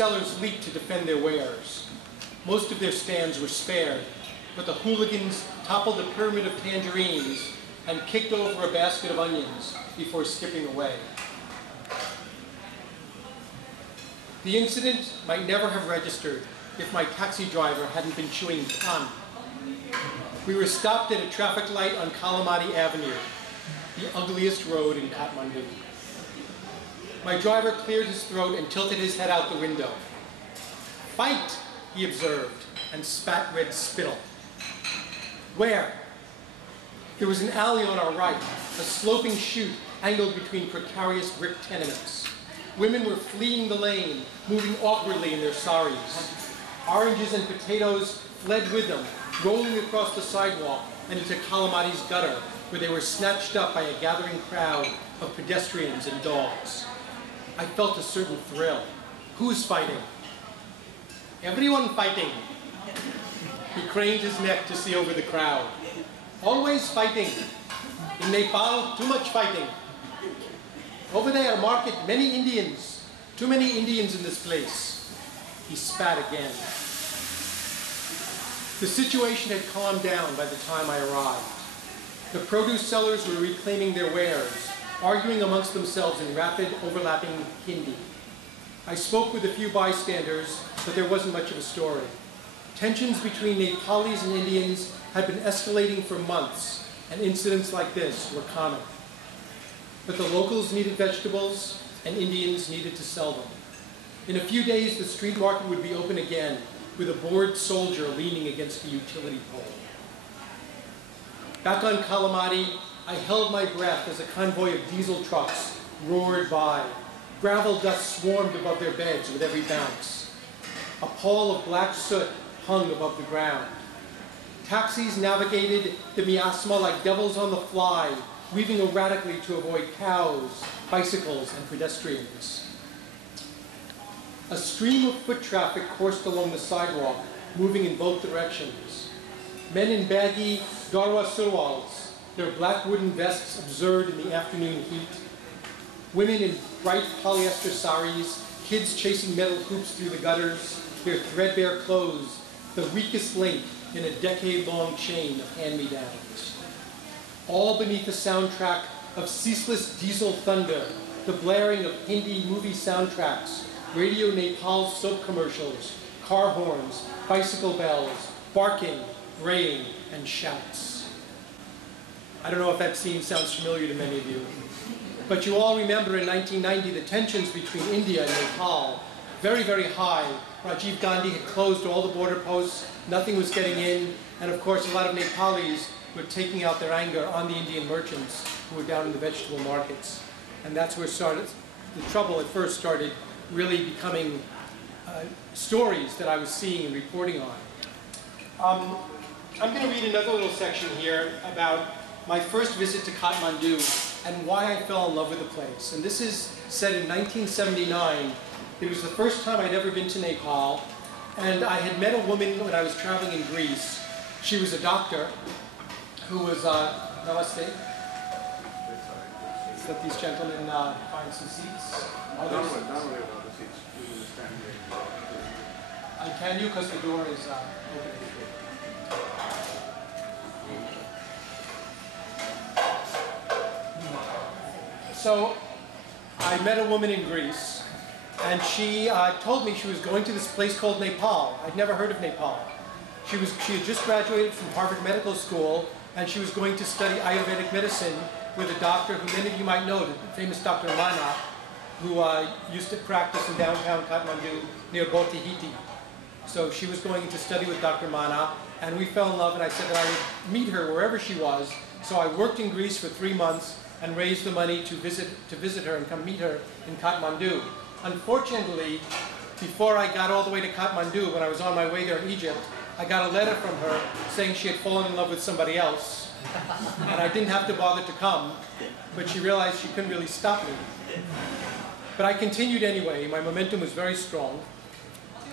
Sellers leaped to defend their wares. Most of their stands were spared, but the hooligans toppled a pyramid of tangerines and kicked over a basket of onions before skipping away. The incident might never have registered if my taxi driver hadn't been chewing pan. We were stopped at a traffic light on Kalamati Avenue, the ugliest road in Kathmandu. My driver cleared his throat and tilted his head out the window. "Fight," he observed, and spat red spittle. "Where?" There was an alley on our right, a sloping chute angled between precarious brick tenements. Women were fleeing the lane, moving awkwardly in their saris. Oranges and potatoes fled with them, rolling across the sidewalk and into Kalamati's gutter, where they were snatched up by a gathering crowd of pedestrians and dogs. I felt a certain thrill. Who's fighting? Everyone fighting. He craned his neck to see over the crowd. Always fighting. In Nepal, too much fighting. Over there, market, many Indians. Too many Indians in this place. He spat again. The situation had calmed down by the time I arrived. The produce sellers were reclaiming their wares, arguing amongst themselves in rapid, overlapping Hindi. I spoke with a few bystanders, but there wasn't much of a story. Tensions between Nepalis and Indians had been escalating for months, and incidents like this were common. But the locals needed vegetables, and Indians needed to sell them. In a few days, the street market would be open again, with a bored soldier leaning against the utility pole. Back on Kalamati, I held my breath as a convoy of diesel trucks roared by. Gravel dust swarmed above their beds with every bounce. A pall of black soot hung above the ground. Taxis navigated the miasma like devils on the fly, weaving erratically to avoid cows, bicycles, and pedestrians. A stream of foot traffic coursed along the sidewalk, moving in both directions. Men in baggy Darwa surwals, their black wooden vests absurd in the afternoon heat. Women in bright polyester saris, kids chasing metal hoops through the gutters, their threadbare clothes, the weakest link in a decade-long chain of hand-me-downs. All beneath the soundtrack of ceaseless diesel thunder, the blaring of Hindi movie soundtracks, Radio Nepal soap commercials, car horns, bicycle bells, barking, braying, and shouts. I don't know if that scene sounds familiar to many of you, but you all remember in 1990 the tensions between India and Nepal, very, very high. Rajiv Gandhi had closed all the border posts, nothing was getting in, and of course a lot of Nepalis were taking out their anger on the Indian merchants who were down in the vegetable markets. And that's where the trouble at first started really becoming stories that I was seeing and reporting on. I'm going to read another little section here about my first visit to Kathmandu and why I fell in love with the place. And this is said in 1979. It was the first time I'd ever been to Nepal, and I had met a woman when I was traveling in Greece. She was a doctor who was, namaste. Let these gentlemen find some seats. Can you? Because the door is open. So I met a woman in Greece, and she told me she was going to this place called Nepal. I'd never heard of Nepal. She had just graduated from Harvard Medical School, and she was going to study Ayurvedic medicine with a doctor who many of you might know, the famous Dr. Mana, who used to practice in downtown Kathmandu near Botihiti. So she was going to study with Dr. Mana, and we fell in love, and I said that I would meet her wherever she was. So I worked in Greece for 3 months and raised the money to visit her and come meet her in Kathmandu. Unfortunately, before I got all the way to Kathmandu, when I was on my way there in Egypt, I got a letter from her saying she had fallen in love with somebody else. And I didn't have to bother to come, but she realized she couldn't really stop me. But I continued anyway. My momentum was very strong.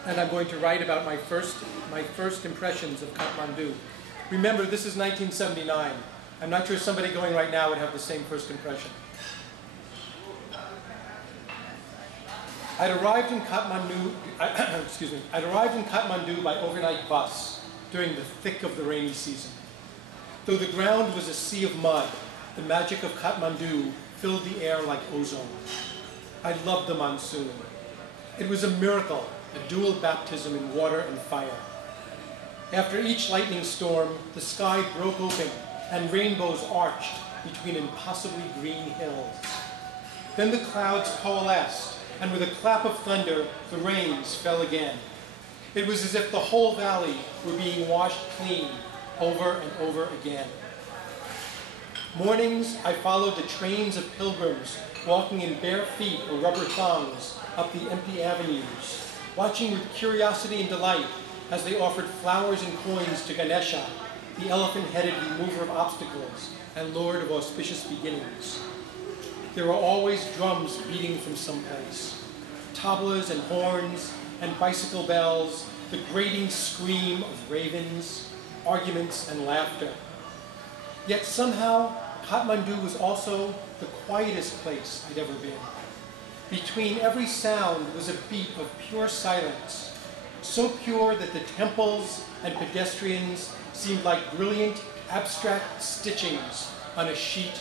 And I'm going to write about my first impressions of Kathmandu. Remember, this is 1979. I'm not sure somebody going right now would have the same first impression. I'd arrived in Kathmandu by overnight bus during the thick of the rainy season. Though the ground was a sea of mud, the magic of Kathmandu filled the air like ozone. I loved the monsoon. It was a miracle, a dual baptism in water and fire. After each lightning storm, the sky broke open and rainbows arched between impossibly green hills. Then the clouds coalesced, and with a clap of thunder, the rains fell again. It was as if the whole valley were being washed clean over and over again. Mornings, I followed the trains of pilgrims walking in bare feet or rubber thongs up the empty avenues, watching with curiosity and delight as they offered flowers and coins to Ganesha, the elephant-headed remover of obstacles and lord of auspicious beginnings. There were always drums beating from someplace, tablas and horns and bicycle bells, the grating scream of ravens, arguments and laughter. Yet somehow, Kathmandu was also the quietest place I'd ever been. Between every sound was a beat of pure silence, so pure that the temples and pedestrians seemed like brilliant, abstract stitchings on a sheet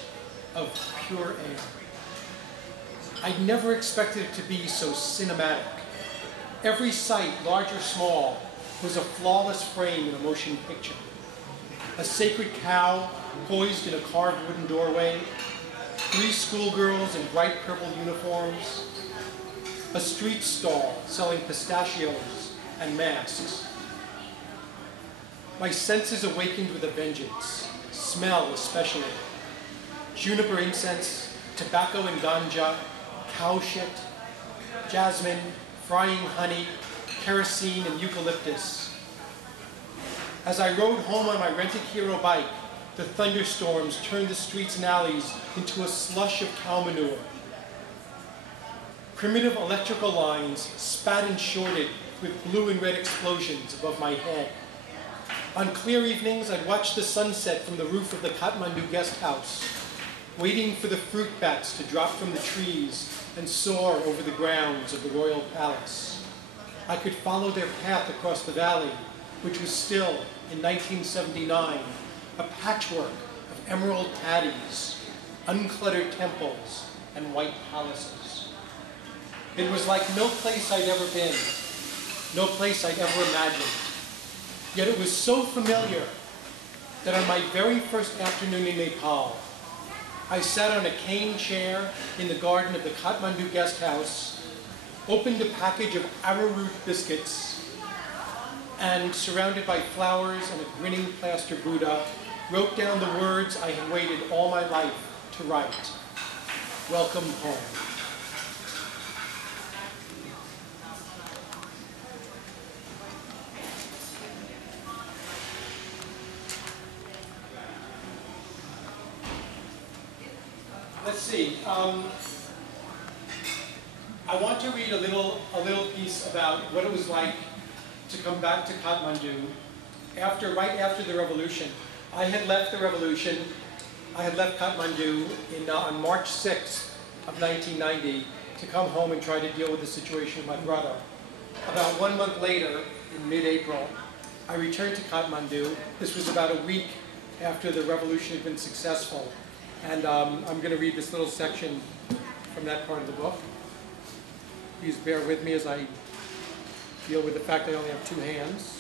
of pure air. I'd never expected it to be so cinematic. Every sight, large or small, was a flawless frame in a motion picture. A sacred cow poised in a carved wooden doorway, 3 schoolgirls in bright purple uniforms, a street stall selling pistachios and masks. My senses awakened with a vengeance, smell especially. Juniper incense, tobacco and ganja, cow shit, jasmine, frying honey, kerosene and eucalyptus. As I rode home on my rented Hero bike, the thunderstorms turned the streets and alleys into a slush of cow manure. Primitive electrical lines spat and shorted with blue and red explosions above my head. On clear evenings, I'd watch the sunset from the roof of the Kathmandu guest house, waiting for the fruit bats to drop from the trees and soar over the grounds of the royal palace. I could follow their path across the valley, which was still, in 1979, a patchwork of emerald paddies, uncluttered temples, and white palaces. It was like no place I'd ever been, no place I'd ever imagined. Yet it was so familiar that on my very first afternoon in Nepal, I sat on a cane chair in the garden of the Kathmandu guest house, opened a package of arrowroot biscuits, and surrounded by flowers and a grinning plaster Buddha, wrote down the words I had waited all my life to write. Welcome home. Let's see. I want to read a little piece about what it was like to come back to Kathmandu right after the revolution. I had left the revolution. I had left Kathmandu on March 6th of 1990 to come home and try to deal with the situation with my brother. About 1 month later, in mid-April, I returned to Kathmandu. This was about a week after the revolution had been successful. And I'm going to read this little section from that part of the book. Please bear with me as I deal with the fact I only have 2 hands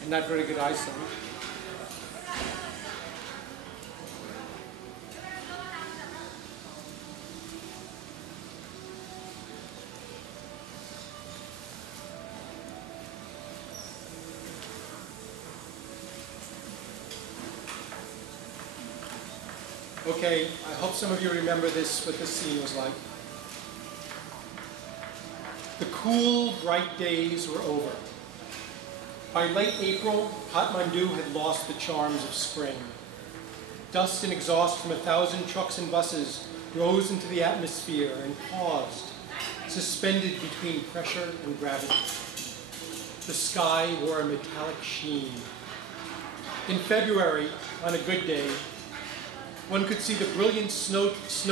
and not very good eyesight. Okay, I hope some of you remember this, what this scene was like. The cool, bright days were over. By late April, Kathmandu had lost the charms of spring. Dust and exhaust from 1,000 trucks and buses rose into the atmosphere and paused, suspended between pressure and gravity. The sky wore a metallic sheen. In February, on a good day, one could see the brilliant snow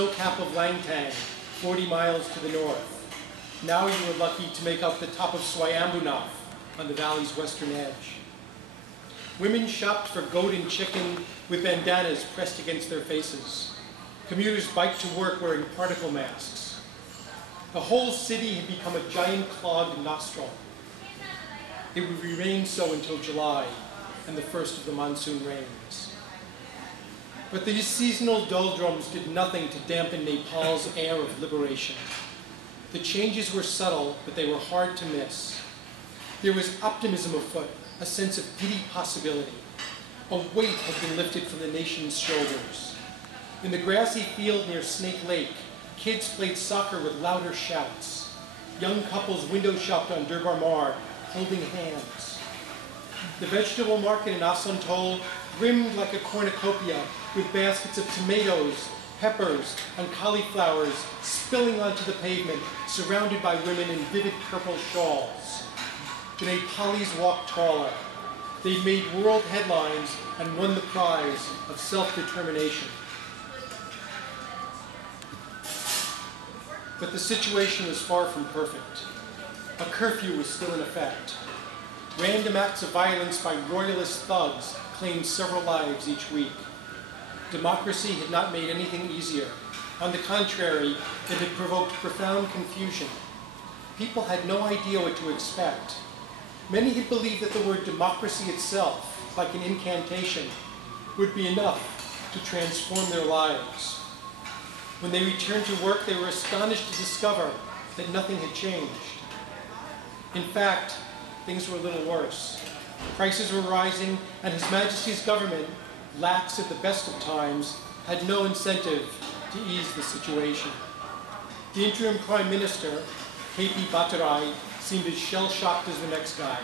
cap of Langtang 40 miles to the north. Now you were lucky to make up the top of Swayambhunath on the valley's western edge. Women shopped for goat and chicken with bandanas pressed against their faces. Commuters biked to work wearing particle masks. The whole city had become a giant clogged nostril. It would remain so until July and the first of the monsoon rains. But these seasonal doldrums did nothing to dampen Nepal's air of liberation. The changes were subtle, but they were hard to miss. There was optimism afoot, a sense of giddy possibility. A weight had been lifted from the nation's shoulders. In the grassy field near Snake Lake, kids played soccer with louder shouts. Young couples window shopped on Durbar Marg, holding hands. The vegetable market in Asansol brimmed like a cornucopia with baskets of tomatoes, peppers, and cauliflowers spilling onto the pavement, surrounded by women in vivid purple shawls. The Nepalis walked taller. They made world headlines and won the prize of self-determination. But the situation was far from perfect. A curfew was still in effect. Random acts of violence by royalist thugs claimed several lives each week. Democracy had not made anything easier. On the contrary, it had provoked profound confusion. People had no idea what to expect. Many had believed that the word democracy itself, like an incantation, would be enough to transform their lives. When they returned to work, they were astonished to discover that nothing had changed. In fact, things were a little worse. Prices were rising, and His Majesty's government, lax at the best of times, had no incentive to ease the situation. The interim Prime Minister, K.P. Bhattarai, seemed as shell-shocked as the next guy.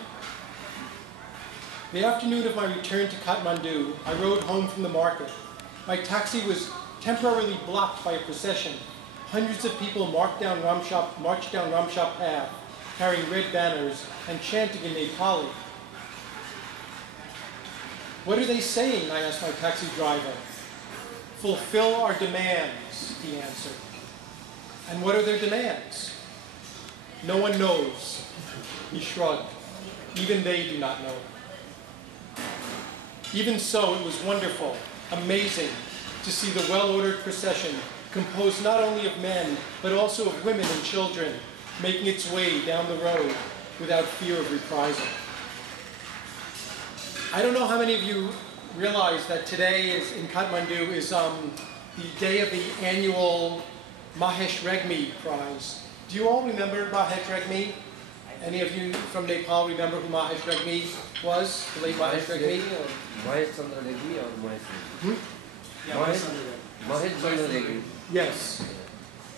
The afternoon of my return to Kathmandu, I rode home from the market. My taxi was temporarily blocked by a procession. Hundreds of people marched down Ramshap Path, carrying red banners and chanting in Nepali. "What are they saying?" I asked my taxi driver. "Fulfill our demands," he answered. "And what are their demands?" "No one knows," he shrugged. "Even they do not know." Even so, it was wonderful, amazing, to see the well-ordered procession, composed not only of men, but also of women and children, making its way down the road without fear of reprisal. I don't know how many of you realize that today in Kathmandu is the day of the annual Mahesh Regmi Prize. Do you all remember Mahesh Regmi? Any of you from Nepal remember who Mahesh Regmi was? The late Mahesh Regmi? Mahesh Chandra Regmi or Mahesh? Yeah, Mahesh Chandra Regmi. Yes.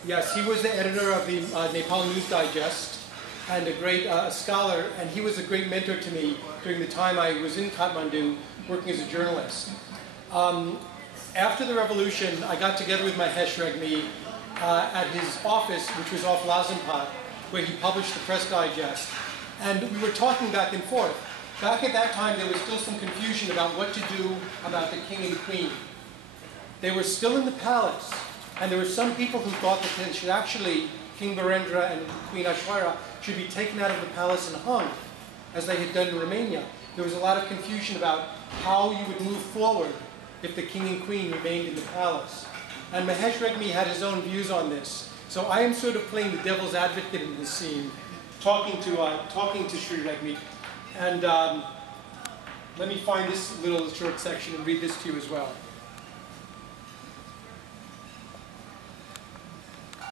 Yes, he was the editor of the Nepal News Digest and a great scholar, and he was a great mentor to me during the time I was in Kathmandu working as a journalist. After the revolution, I got together with Mahesh Regmi at his office, which was off Lazimpat, where he published the Press Digest. And we were talking back and forth. Back at that time, there was still some confusion about what to do about the king and queen. They were still in the palace, and there were some people who thought that they should actually, King Birendra and Queen Aishwarya, should be taken out of the palace and hung, as they had done in Romania. There was a lot of confusion about how you would move forward if the king and queen remained in the palace. And Mahesh Regmi had his own views on this. So I am sort of playing the devil's advocate in this scene, talking to Sri Regmi. And let me find this little short section and read this to you as well.